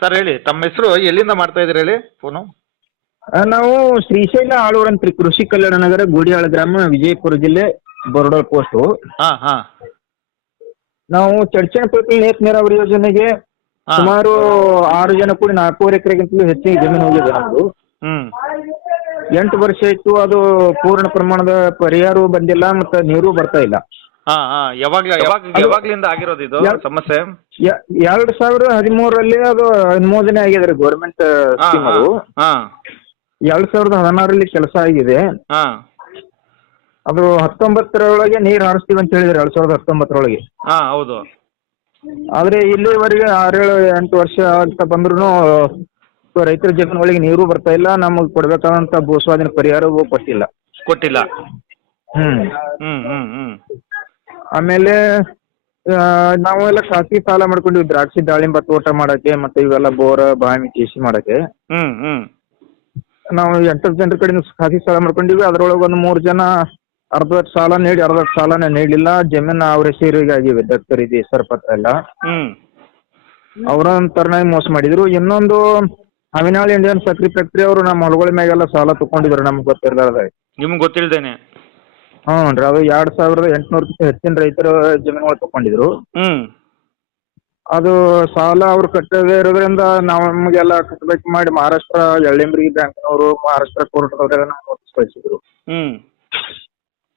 Sir ಹೇಳಿ, ತಮ್ಮ ಹೆಸರು, ಎಲ್ಲಿಂದ ಮಾಡ್ತಾ ಇದ್ದೀರಿ ಹೇಳಿ ಫೋನು? ನಾವು ಶ್ರೀಶೈಲ ಆಳೂರ್ ಅಂತ್ರಿ, ಕೃಷಿ ಕಲ್ಯಾಣ ನಗರ, ಗೂಡಿಯಾಳ ಗ್ರಾಮ, ವಿಜಯಪುರ ಜಿಲ್ಲೆ, ಬರೋಡಾ ಪೋಸ್ಟು. ಹಾಂ ಹಾಂ ನಾವು ಚಡ್ಚಣಪೇಟೆ ಏಕ ನೀರಾವರಿ ಯೋಜನೆಗೆ ಹಾಂ. ಸುಮಾರು 6 ಜನ ಕೂಡಿ 4.5 ಎಕರೆಗಿಂತಲೂ ಹೆಚ್ಚಿನ ಜಮೀನು ಹೋಗಿದೆ ನಮ್ದು. ಹ್ಞೂ 8 ವರ್ಷ ಆಯ್ತು, ಅದು ಪೂರ್ಣ ಪ್ರಮಾಣದ ಪರಿಹಾರವೂ ಬಂದಿಲ್ಲ ಮತ್ತು ನೀರು ಬರ್ತಾ ಇಲ್ಲ. ಹಾಂ ಹಾಂ. ಯಾವಾಗ್ಲಿಂದ ಆಗಿರೋದು ಇದು ಸಮಸ್ಯೆ? 2013ರಲ್ಲಿ ಅದು ಅನುಮೋದನೆ ಆಗಿದೆ ರೀ, ಗೌರ್ಮೆಂಟ್ ಸ್ಕೀಮ್. ಅದು ಹಾಂ 2016ರಲ್ಲಿ ಕೆಲಸ ಆಗಿದೆ. ಹಾಂ ಅದು 19ರೊಳಗೆ ನೀರು ಹಾರಿಸ್ತೀವಿ ಅಂತ ಹೇಳಿದ್ರು, 2019ರೊಳಗೆ. ಹಾಂ ಹೌದು. ಆದರೆ ಇಲ್ಲಿವರೆಗೆ 6-7-8 ವರ್ಷ ಆಗ್ತಾ ಬಂದ್ರೂ ರೈತರ ಜಮೀನುಗಳಿಗೆ ನೀರು ಬರ್ತಾ ಇಲ್ಲ, ನಮಗೆ ಕೊಡಬೇಕಾದಂಥ ಭೂಸ್ವಾಧೀನ ಪರಿಹಾರವೂ ಕೊಟ್ಟಿಲ್ಲ. ಹ್ಞೂ ಹ್ಞೂ ಹ್ಞೂ. ಆಮೇಲೆ ನಾವೆಲ್ಲ ಖಾಸಗಿ ಸಾಲ ಮಾಡ್ಕೊಂಡಿವಿ, ದ್ರಾಕ್ಷಿ ದಾಳಿಂಬ ತೋಟ ಮಾಡೋಕ್ಕೆ ಮತ್ತು ಇವೆಲ್ಲ ಬೋರ ಬಾವಿ ಕೃಷಿ ಮಾಡೋಕ್ಕೆ. ಹ್ಞೂ ಹ್ಞೂ. ನಾವು 8 ಜನರ ಕಡೆಯಿಂದ ಖಾಸಗಿ ಸಾಲ ಮಾಡ್ಕೊಂಡಿವಿ. ಅದರೊಳಗೆ ಒಂದು 3 ಜನ ಅರ್ಧ ಸಾಲ ನೀಡಿ, ಅರ್ಧ ಸಾಲನೇ ನೀಡಲಿಲ್ಲ. ಜಮೀನು ಅವರ ಸೇರಿಗೆ ಆಗಿವೆ, ದತ್ತು ಖರೀದಿ, ಹೆಸರು ಪತ್ರ ಎಲ್ಲ ಅವರ ತರನಾಗಿ ಮೋಸ ಮಾಡಿದ್ರು. ಇನ್ನೊಂದು ಅವಿನಾಳ್ ಇಂಡಿಯನ್ ಸಕ್ರಿ ಫ್ಯಾಕ್ಟ್ರಿ ಅವರು ನಮ್ಮ ಹೊಲಗಳ ಮ್ಯಾಗೆಲ್ಲ ಸಾಲ ತಗೊಂಡಿದ್ರು, ನಮ್ಗೆ ಗೊತ್ತಿರಲಾರ್ದೆ. ನಿಮ್ಗೆ ಗೊತ್ತಿಲ್ದೇನೆ? ಹ್ಞೂ ರೀ, ಅದು 2800 ಹೆಚ್ಚಿನ ರೈತರ ಜಮೀನುಗಳು ತಗೊಂಡಿದ್ರು. ಅದು ಸಾಲ ಅವ್ರು ಕಟ್ಟದೇ ಇರೋದ್ರಿಂದ ನಮಗೆಲ್ಲ ಕಟ್ಟಬೇಕು ಮಾಡಿ ಮಹಾರಾಷ್ಟ್ರ ಎಳ್ಳಿಂಬ್ರಿಗೆ ಬ್ಯಾಂಕ್ನವರು, ಮಹಾರಾಷ್ಟ್ರ ಕೋರ್ಟ್ದವರೆಲ್ಲ ನಾವು ನೋಟಿಸ್ ಕಳಿಸಿದ್ರು.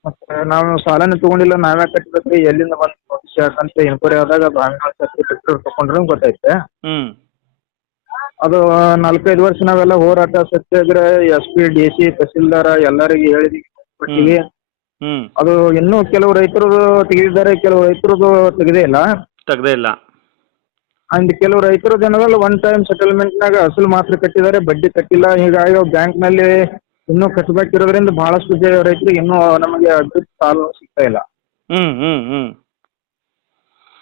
ಮತ್ತು ನಾವು ಸಾಲನೇ ತೊಗೊಂಡಿಲ್ಲ, ನಾವೇ ಕಟ್ಟಬೇಕ್ರಿ, ಎಲ್ಲಿಂದ ಬಂದು ನೋಟಿಸ್ ಯಾಕಂತ ಎನ್ಕ್ವೈರಿ ಆದಾಗ ಅವಿನಾಳ್ ಸಕ್ರಿ ಫ್ಯಾಕ್ಟ್ರಿ ತಗೊಂಡ್ರೆ ಗೊತ್ತೈತೆ. ಅದು 4-5 ವರ್ಷ ನಾವೆಲ್ಲ ಹೋರಾಟ, ಸತ್ಯಾಗ್ರಹ, SP, DC, ತಹಸೀಲ್ದಾರ ಎಲ್ಲರಿಗೆ ಹೇಳಿದ್ವಿ, ಕೊಟ್ಟಿವಿ. ಅದು ಇನ್ನೂ ಕೆಲವು ರೈತರು ತೆಗೆದಿದ್ದಾರೆ, ಕೆಲವು ರೈತರದು ತೆಗೆದೇ ಇಲ್ಲ. ಅಂಡ್ ಕೆಲವು ರೈತರು ಜನರಲ್ಲಿ 1 ಟೈಮ್ ಸೆಟಲ್ಮೆಂಟ್ನಾಗ ಅಸಲು ಮಾತ್ರ ಕಟ್ಟಿದ್ದಾರೆ, ಬಡ್ಡಿ ಕಟ್ಟಿಲ್ಲ. ಹೀಗಾಗಿ ಬ್ಯಾಂಕ್ನಲ್ಲಿ ಇನ್ನೂ ಕಟ್ಟಬೇಕಿರೋದ್ರಿಂದ ಬಹಳಷ್ಟು ರೈತರಿಗೆ ಇನ್ನೂ ನಮಗೆ ಅದ್ಭುತ ಸಾಲ ಸಿಗ್ತಾ ಇಲ್ಲ.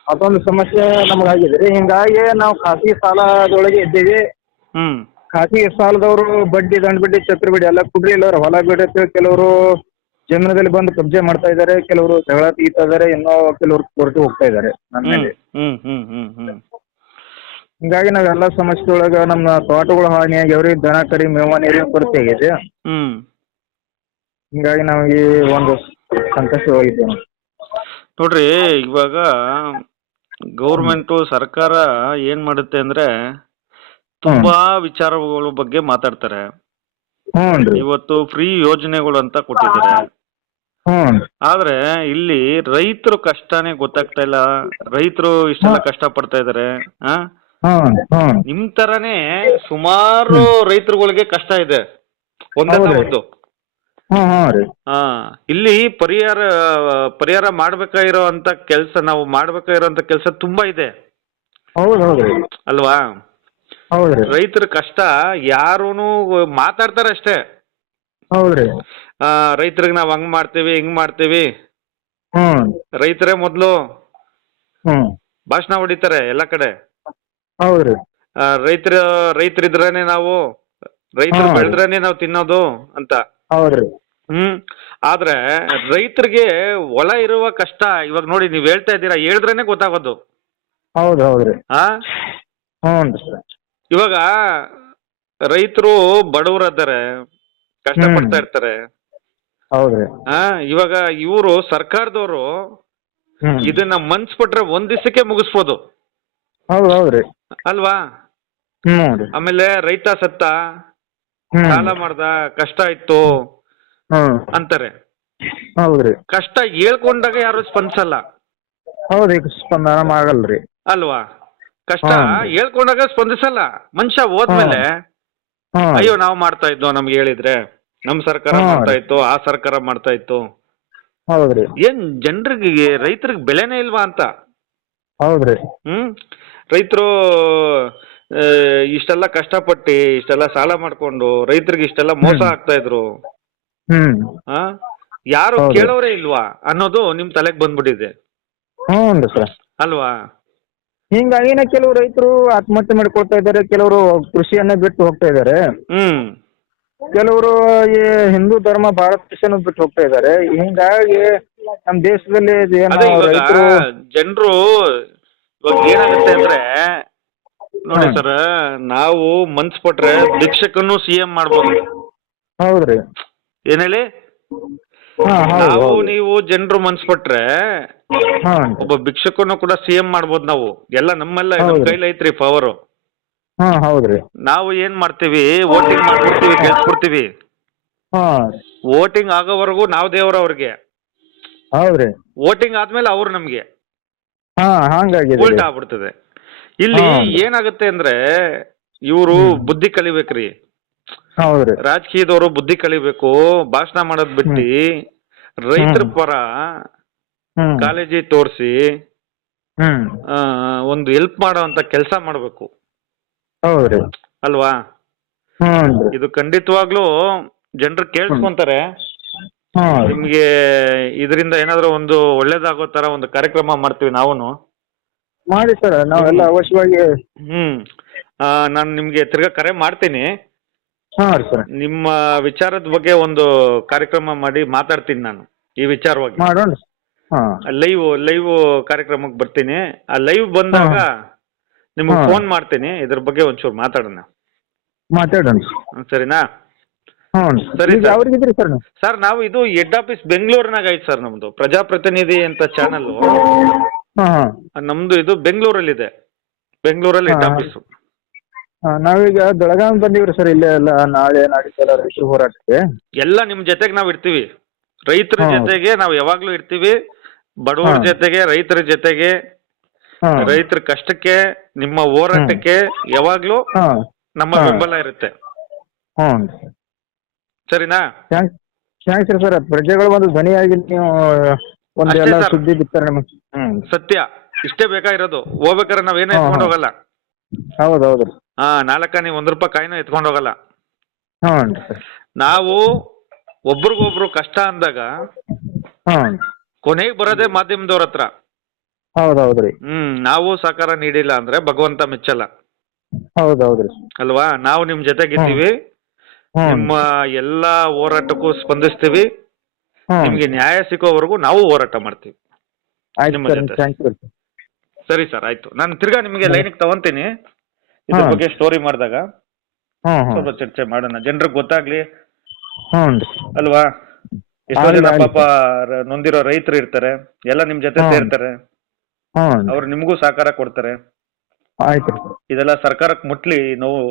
ಅದೊಂದು ಸಮಸ್ಯೆ ನಮಗಾಗಿದೆ ರೀ. ಹಿಂಗಾಗಿ ನಾವು ಖಾಸಗಿ ಸಾಲದೊಳಗೆ ಇದ್ದೀವಿ. ಖಾಸಗಿ ಸಾಲದವರು ಬಡ್ಡಿ, ದಂಡ ಬಡ್ಡಿ, ಚಕ್ರ ಬಡ್ಡಿ ಎಲ್ಲ ಕೊಡ್ರಿ, ಇಲ್ಲವ್ರು ಹೊಲ ಬಿಡುತ್ತೆ. ಕೆಲವರು ಜಮೀನದಲ್ಲಿ ಬಂದು ಕಬ್ಜೆ ಮಾಡ್ತಾ ಇದ್ದಾರೆ, ಕೆಲವರು ಜಗಳ ತೆಗಿತಾ ಇದ್ದಾರೆ, ಇನ್ನೂ ಕೆಲವರು ಕೋರ್ಟಿಗೆ ಹೋಗ್ತಾ ಇದ್ದಾರೆ ನನ್ನ ಮೇಲೆ. ಹಿಂಗಾಗಿ ನಾವೆಲ್ಲ ಸಮಸ್ಯೆ ಒಳಗೆ ನಮ್ಮ ತೋಟಗಳು ಹಾನಿಯಾಗಿ ಅವ್ರಿಗೆ ದನ ಕರಿ ಮೇವ ನೀರಿನ ಕೊರತೆ ಆಗಿದೆ. ಹಿಂಗಾಗಿ ನಾವು ಈ ಒಂದು ಸಂಕಷ್ಟ ಹೋಗಿದ್ದೇವೆ ನೋಡ್ರಿ. ಇವಾಗ ಗೌರ್ಮೆಂಟು, ಸರ್ಕಾರ ಏನ್ ಮಾಡುತ್ತೆ ಅಂದ್ರೆ ತುಂಬಾ ವಿಚಾರಗಳ ಬಗ್ಗೆ ಮಾತಾಡ್ತಾರೆ. ಇವತ್ತು ಫ್ರೀ ಯೋಜನೆಗಳು ಅಂತ ಕೊಟ್ಟಿದ್ದಾರೆ. ಆದ್ರೆ ಇಲ್ಲಿ ರೈತರು ಕಷ್ಟನೇ ಗೊತ್ತಾಗ್ತಾ ಇಲ್ಲ. ರೈತರು ಇಷ್ಟೆಲ್ಲ ಕಷ್ಟ ಪಡ್ತಾ ಇದಾರೆ. ನಿಮ್ ತರನೇ ಸುಮಾರು ರೈತರುಗಳಿಗೆ ಕಷ್ಟ ಇದೆ, ಒಂದಲ್ಲ ಒಂದು. ಇಲ್ಲಿ ಪರಿಹಾರ ಮಾಡ್ಬೇಕಾಗಿರೋ ಅಂತ ಕೆಲಸ, ನಾವು ಮಾಡ್ಬೇಕಾಗಿರೋಂತ ಕೆಲಸ ತುಂಬಾ ಇದೆ ಅಲ್ವಾ? ರೈತರ ಕಷ್ಟ ಯಾರೂನು ಮಾತಾಡ್ತಾರೆ ಅಷ್ಟೇ. ರೈತರಿಗೆ ನಾವ್ ಹಂಗ್ ಮಾಡ್ತೀವಿ, ಹಿಂಗ್ ಮಾಡ್ತೀವಿ. ರೈತರೇ ಮೊದ್ಲು ಭಾಷಣ ಹೊಡಿತಾರೆ ಎಲ್ಲ ಕಡೆ. ರೈತರಿದ್ರೇನೆ ನಾವು, ರೈತರು ಬೆಳೆದ್ರೇನೆ ನಾವು ತಿನ್ನೋದು ಅಂತ. ಆದ್ರೆ ರೈತರಿಗೆ ಒಳ ಇರುವ ಕಷ್ಟ ಇವಾಗ ನೋಡಿ, ನೀವ್ ಹೇಳ್ತಾ ಇದ್ದೀರಾ, ಹೇಳಿದ್ರೇನೆ ಗೊತ್ತಾಗೋದು. ಇವಾಗ ರೈತರು ಬಡವರಿದ್ದಾರೆ, ಕಷ್ಟ ಪಡ್ತಾ ಇರ್ತಾರೆ. ಇವಾಗ ಇವರು ಸರ್ಕಾರದವರು ಇದನ್ನ ಮನ್ಸ್ಬಿಟ್ರೆ ಒಂದ್ ದಿವಸಕ್ಕೆ ಮುಗಿಸ್ಬೋದು ಅಲ್ವಾ? ಆಮೇಲೆ ರೈತ ಸತ್ತ, ಸಾಲ ಮಾಡ್ದ, ಕಷ್ಟ ಇತ್ತು ಅಂತಾರೆ. ಕಷ್ಟ ಹೇಳ್ಕೊಂಡಾಗ ಯಾರು ಸ್ಪಂದಿಸಲ್ಲ. ಸ್ಪಂದನ ಮಾಡಲ್ರಿ ಅಲ್ವಾ? ಕಷ್ಟ ಹೇಳ್ಕೊಂಡಾಗ ಸ್ಪಂದಿಸಲ್ಲ. ಮನುಷ್ಯ ಹೋದ್ಮೇಲೆ ಅಯ್ಯೋ ನಾವು ಮಾಡ್ತಾ ಇದ್ವು, ನಮ್ಗೆ ಹೇಳಿದ್ರೆ ನಮ್ ಸರ್ಕಾರ ಮಾಡ್ತಾ ಇತ್ತು, ಆ ಸರ್ಕಾರ ಮಾಡ್ತಾ ಇತ್ತು. ಏನ್ ಜನರಿಗೆ, ರೈತರಿಗೆ ಬೆಲೆನೇ ಇಲ್ವಾ ಅಂತ. ರೈತರು ಇಷ್ಟೆಲ್ಲ ಕಷ್ಟಪಟ್ಟು, ಇಷ್ಟೆಲ್ಲ ಸಾಲ ಮಾಡ್ಕೊಂಡು ರೈತರಿಗೆ ಇಷ್ಟೆಲ್ಲ ಮೋಸ ಆಗ್ತಾ ಇದ್ರು. ಯಾರು ಕೇಳೋರೇ ಇಲ್ವಾ ಅನ್ನೋದು ನಿಮ್ ತಲೆಗೆ ಬಂದ್ಬಿಟ್ಟಿದೆ ಅಲ್ವಾ? ಹಿಂಗಾಗಿನ ಕೆಲವು ರೈತರು ಆತ್ಮಹತ್ಯೆ ಮಾಡ್ಕೊಳ್ತಾ ಇದ್ದಾರೆ, ಕೆಲವರು ಕೃಷಿಯನ್ನ ಬಿಟ್ಟು ಹೋಗ್ತಾ ಇದ್ದಾರೆ, ಕೆಲವರು ಈ ಹಿಂದೂ ಧರ್ಮ ಭಾರತ ದೇಶನ ಬಿಟ್ಟು ಹೋಗ್ತಾ ಇದ್ದಾರೆ. ಹಿಂಗಾಗಿ ನಮ್ಮ ದೇಶದಲ್ಲಿ ಜನರು ಇವಾಗ ಏನಾಗುತ್ತೆ ಅಂದ್ರೆ, ನೋಡಿ ಸರ್, ನಾವು ಮನ್ಸ್ ಪಟ್ರೆ ಭಿಕ್ಷಕನ್ನು CM ಮಾಡ್ಬೋದು. ಹೌದ್ರಿ. ಏನ್ ಹೇಳಿ? ನಾವು ನೀವು ಜನರು ಮನ್ಸ್ ಪಟ್ರೆ ಒಬ್ಬ ಭಿಕ್ಷಕನ್ನು ಕೂಡ CM ಮಾಡ್ಬೋದು ನಾವು. ಎಲ್ಲ ನಮ್ಮೆಲ್ಲ ನಮ್ ಕೈಲಿ ಐತ್ರಿ ಪವರ್. ಹೌದ್ರಿ. ನಾವು ಏನ್ ಮಾಡ್ತೀವಿ, ವೋಟಿಂಗ್ ಮಾಡ್ಬಿಡ್ತೀವಿ, ಗೆಲ್ಸ್ಬಿಡ್ತೀವಿ. ವೋಟಿಂಗ್ ಆಗೋವರೆಗೂ ನಾವು ದೇವ್ರ ಅವ್ರಿಗೆ. ಹೌದ್ರಿ. ವೋಟಿಂಗ್ ಆದ್ಮೇಲೆ ಅವ್ರು ನಮ್ಗೆ ಹಂಗಾಗಿ ಉಲ್ಟಾ ಆಗ್ಬಿಡ್ತದೆ. ಇಲ್ಲಿ ಏನಾಗುತ್ತೆ ಅಂದ್ರೆ, ಇವರು ಬುದ್ಧಿ ಕಲಿಬೇಕ್ರಿ. ಹೌದ್ರಿ. ರಾಜಕೀಯದವರು ಬುದ್ಧಿ ಕಲಿಬೇಕು. ಭಾಷಣ ಮಾಡೋದ್ ಬಿಟ್ಟು ರೈತರ ಪರ ಕಾಳಜಿ ತೋರಿಸಿ ಒಂದು ಹೆಲ್ಪ್ ಮಾಡೋ ಅಂತ ಕೆಲಸ ಮಾಡ್ಬೇಕು. ಹೌದ್ರಿ. ಅಲ್ವಾ? ಇದು ಖಂಡಿತವಾಗ್ಲೂ ಜನರು ಕೇಳಿಸ್ಕೊಂತಾರೆ. ನಿಮ್ಗೆ ಇದರಿಂದ ಏನಾದ್ರು ಒಂದು ಒಳ್ಳೇದಾಗೋ ತರ ಒಂದು ಕಾರ್ಯಕ್ರಮ ಮಾಡ್ತೀವಿ ನಾವುನು. ಮಾಡಿ ಸರ್, ನಾವೆಲ್ಲ ಅವಶ್ಯವಾಗಿ. ನಾನು ನಿಮ್ಗೆ ತಿರ್ಗಾ ಕರೆ ಮಾಡ್ತೀನಿ. ಸರ್, ನಿಮ್ಮ ವಿಚಾರದ ಬಗ್ಗೆ ಒಂದು ಕಾರ್ಯಕ್ರಮ ಮಾಡಿ ಮಾತಾಡ್ತೀನಿ ನಾನು ಈ ವಿಚಾರವಾಗಿ. ಮಾಡೋಣ. ಲೈವ್ ಕಾರ್ಯಕ್ರಮಕ್ಕೆ ಬರ್ತೀನಿ. ಆ ಲೈವ್ ಬಂದಾಗ ನಿಮಗೆ ಫೋನ್ ಮಾಡ್ತೀನಿ. ಇದ್ರ ಬಗ್ಗೆ ಒಂಚೂರು ಮಾತಾಡೋಣ. ಸರಿನಾ? ಸರಿ ಸರ್. ಸರ್, ನಾವು ಇದು ಹೆಡ್ ಆಫೀಸ್ ಬೆಂಗಳೂರಿನಾಗ ಐತೆ ಸರ್. ನಮ್ದು ಪ್ರಜಾಪ್ರತಿನಿಧಿ ಅಂತ ಚಾನಲ್ ನಮ್ದು ಇದು ಬೆಂಗಳೂರಲ್ಲಿದೆ. ಬೆಂಗಳೂರಲ್ಲಿ ಹೆಡ್ ಆಫೀಸು. ನಾವೀಗ ಬೆಳಗಾವಿ ಬಂದಿವ್ರಿ ಸರ್. ಇಲ್ಲೇ ಎಲ್ಲ ನಾಳೆ ನಾಡಿದ್ದೆಲ್ಲ ರೈತರ ಹೋರಾಟಕ್ಕೆ ಎಲ್ಲ ನಿಮ್ ಜೊತೆಗೆ ನಾವು ಇರ್ತೀವಿ. ರೈತರ ಜೊತೆಗೆ ನಾವು ಯಾವಾಗ್ಲೂ ಇರ್ತೀವಿ. ಬಡವರ ಜೊತೆಗೆ, ರೈತರ ಜೊತೆಗೆ, ರೈತರ ಕಷ್ಟಕ್ಕೆ, ನಿಮ್ಮ ಹೋರಾಟಕ್ಕೆ ಯಾವಾಗ್ಲೂ ನಮ್ಮ ಬೆಂಬಲ ಇರುತ್ತೆ. ಸರಿನಾ? Thanks sir. ಪ್ರಜೆಗಳು ಒಂದು ಧ್ವನಿಯಾಗಿ ನೀವು ಒಂದೆಲ್ಲ ಸುದ್ದಿ ಬಿತ್ತಾರೆ. ಸತ್ಯ, ಇಷ್ಟೇ ಬೇಕಾಗಿರೋದು. ಹೋಗ್ಬೇಕಾದ್ರೆ ನಾವೇನೋ ಎತ್ಕೊಂಡು ಹೋಗಲ್ಲ. ಹೌದೌದ್ರಿ. 4 ನೀವು ₹1 ಕಾಯಿನೂ ಎತ್ಕೊಂಡು ಹೋಗಲ್ಲ. ನಾವು ಒಬ್ರಿಗೊಬ್ರು ಕಷ್ಟ ಅಂದಾಗ ಕೊನೆಗೆ ಬರೋದೇ ಮಾಧ್ಯಮದವ್ರ ಹತ್ರ. ಹೌದೌದ್ರಿ. ನಾವು ಸಹಕಾರ ನೀಡಿಲ್ಲ ಅಂದ್ರೆ ಭಗವಂತ ಮೆಚ್ಚಲ್ಲ. ಹೌದೌದ್ರಿ. ಅಲ್ವಾ? ನಾವು ನಿಮ್ ಜೊತೆಗಿದ್ದೀವಿ. ನಿಮ್ಮ ಎಲ್ಲಾ ಹೋರಾಟಕ್ಕೂ ಸ್ಪಂದಿಸ್ತೀವಿ. ನಿಮ್ಗೆ ನ್ಯಾಯ ಸಿಗೋವರೆಗೂ ನಾವು ಹೋರಾಟ ಮಾಡ್ತೀವಿ. ಸರಿ ಸರ್, ಆಯ್ತು. ನಾನು ತಿರ್ಗಾ ನಿಮ್ಗೆ ಲೈನಿಗೆ ತಗೊಂತೀನಿ. ಇದ್ರ ಬಗ್ಗೆ ಸ್ಟೋರಿ ಮಾಡಿದಾಗ ಸ್ವಲ್ಪ ಚರ್ಚೆ ಮಾಡೋಣ, ಜನರಿಗೆ ಗೊತ್ತಾಗ್ಲಿ. ಅಲ್ವಾ? ಎಷ್ಟೋ ಜನ ಪಾಪ ನೊಂದಿರೋ ರೈತರು ಇರ್ತಾರೆ, ಎಲ್ಲ ನಿಮ್ ಜೊತೆ ಸೇರ್ತಾರೆ. ಅವ್ರು ನಿಮ್ಗೂ ಸಹಕಾರ ಕೊಡ್ತಾರೆ. ಇದೆಲ್ಲ ಸರ್ಕಾರಕ್ಕೆ ಮುಟ್ಲಿ ನೋವು.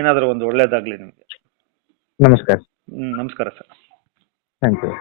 ಏನಾದ್ರೂ ಒಂದು ಒಳ್ಳೇದಾಗ್ಲಿ ನಿಮ್ಗೆ. ನಮಸ್ಕಾರ. ನಮಸ್ಕಾರ ಸರ್. Thank you.